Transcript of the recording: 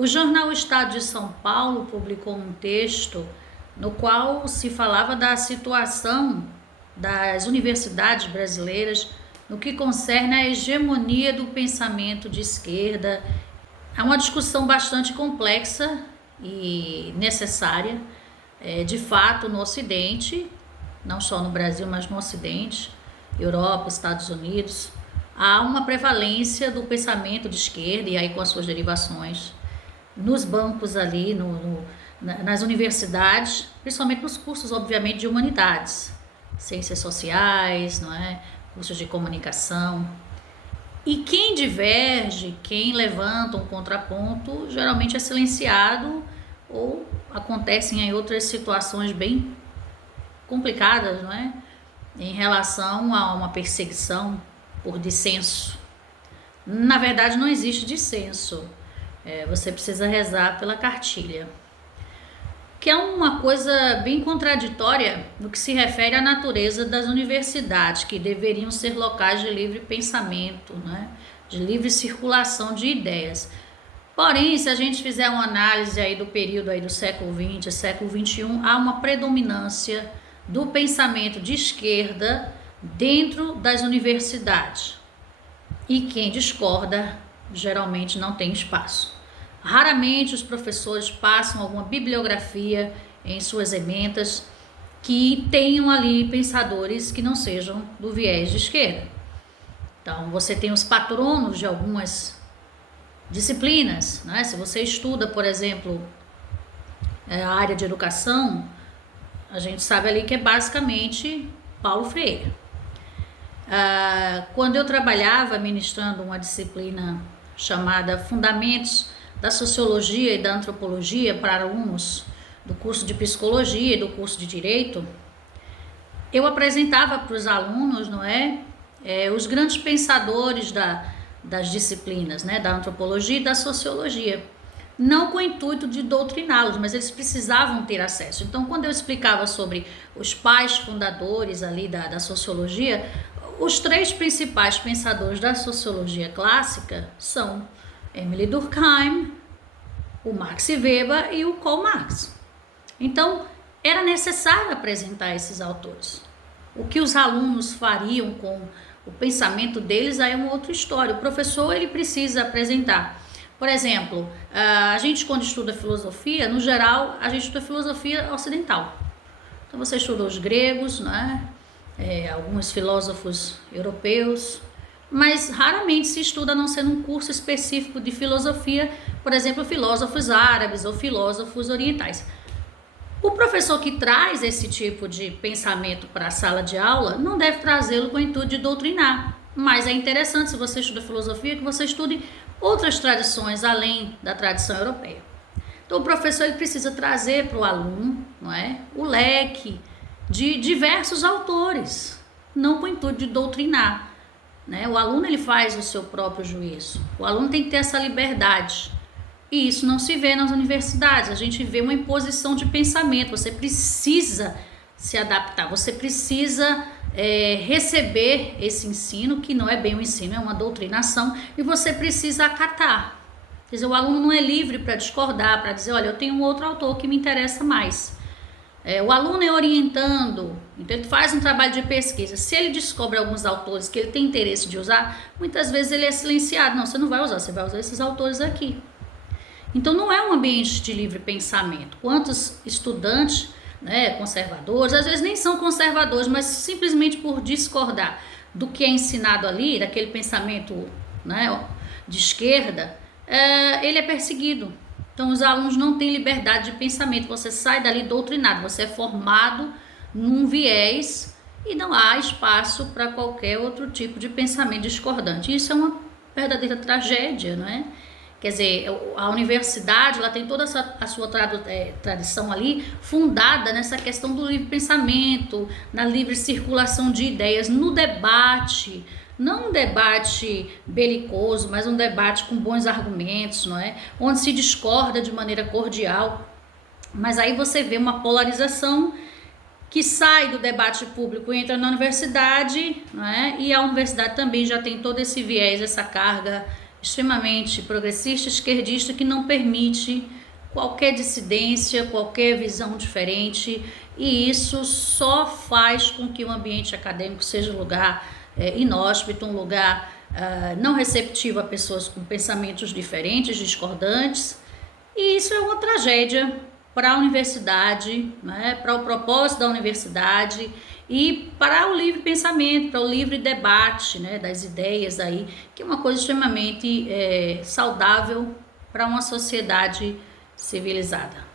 O jornal Estado de São Paulo publicou um texto no qual se falava da situação das universidades brasileiras no que concerne à hegemonia do pensamento de esquerda. É uma discussão bastante complexa e necessária, de fato, no Ocidente, não só no Brasil, mas no Ocidente, Europa, Estados Unidos, há uma prevalência do pensamento de esquerda e aí com as suas derivações nos bancos ali, nas universidades, principalmente nos cursos, obviamente, de humanidades, ciências sociais, não é? Cursos de comunicação. E quem diverge, quem levanta um contraponto, geralmente é silenciado ou acontecem em outras situações bem complicadas, não é? Em relação a uma perseguição por dissenso. Na verdade, não existe dissenso. Você precisa rezar pela cartilha. Que é uma coisa bem contraditória no que se refere à natureza das universidades, que deveriam ser locais de livre pensamento, né? De livre circulação de ideias. Porém, se a gente fizer uma análise aí do período aí do século XX, século XXI, há uma predominância do pensamento de esquerda dentro das universidades. E quem discorda geralmente não tem espaço. Raramente os professores passam alguma bibliografia em suas ementas que tenham ali pensadores que não sejam do viés de esquerda. Então, você tem os patronos de algumas disciplinas, né? Se você estuda, por exemplo, a área de educação, a gente sabe ali que é basicamente Paulo Freire. Quando eu trabalhava ministrando uma disciplina chamada Fundamentos da Sociologia e da Antropologia para alunos do curso de Psicologia e do curso de Direito, eu apresentava para os alunos, os grandes pensadores das disciplinas, da Antropologia e da Sociologia, não com o intuito de doutriná-los, mas eles precisavam ter acesso. Então, quando eu explicava sobre os pais fundadores ali da Sociologia, os três principais pensadores da Sociologia clássica são Emile Durkheim, o Max Weber e o Karl Marx. Então, era necessário apresentar esses autores. O que os alunos fariam com o pensamento deles aí é uma outra história. O professor, ele precisa apresentar. Por exemplo, a gente quando estuda filosofia, no geral, a gente estuda filosofia ocidental. Então, você estuda os gregos, alguns filósofos europeus, mas raramente se estuda, a não ser num curso específico de filosofia, por exemplo, filósofos árabes ou filósofos orientais. O professor que traz esse tipo de pensamento para a sala de aula não deve trazê-lo com o intuito de doutrinar, mas é interessante, se você estuda filosofia, que você estude outras tradições além da tradição europeia. Então, o professor ele precisa trazer para o aluno, o leque de diversos autores, não com o intuito de doutrinar. O aluno ele faz o seu próprio juízo. O aluno tem que ter essa liberdade. E isso não se vê nas universidades. A gente vê uma imposição de pensamento. Você precisa se adaptar. Você precisa receber esse ensino, que não é bem um ensino, é uma doutrinação. E você precisa acatar. Quer dizer, o aluno não é livre para discordar, para dizer, olha, eu tenho um outro autor que me interessa mais. O aluno é orientando, então ele faz um trabalho de pesquisa. Se ele descobre alguns autores que ele tem interesse de usar, muitas vezes ele é silenciado. Não, você não vai usar, você vai usar esses autores aqui. Então não é um ambiente de livre pensamento. Quantos estudantes conservadores, às vezes nem são conservadores, mas simplesmente por discordar do que é ensinado ali, daquele pensamento de esquerda, ele é perseguido. Então, os alunos não têm liberdade de pensamento. Você sai dali doutrinado, você é formado num viés e não há espaço para qualquer outro tipo de pensamento discordante. Isso é uma verdadeira tragédia, Quer dizer, a universidade ela tem toda a sua tradição ali fundada nessa questão do livre pensamento, na livre circulação de ideias, no debate. Não um debate belicoso, mas um debate com bons argumentos, onde se discorda de maneira cordial. Mas aí você vê uma polarização que sai do debate público e entra na universidade, e a universidade também já tem todo esse viés, essa carga extremamente progressista, esquerdista, que não permite qualquer dissidência, qualquer visão diferente, e isso só faz com que o ambiente acadêmico seja um lugar inóspito, um lugar não receptivo a pessoas com pensamentos diferentes, discordantes, e isso é uma tragédia para a universidade, né, para o propósito da universidade e para o livre pensamento, para o livre debate, né, das ideias aí, que é uma coisa extremamente saudável para uma sociedade civilizada.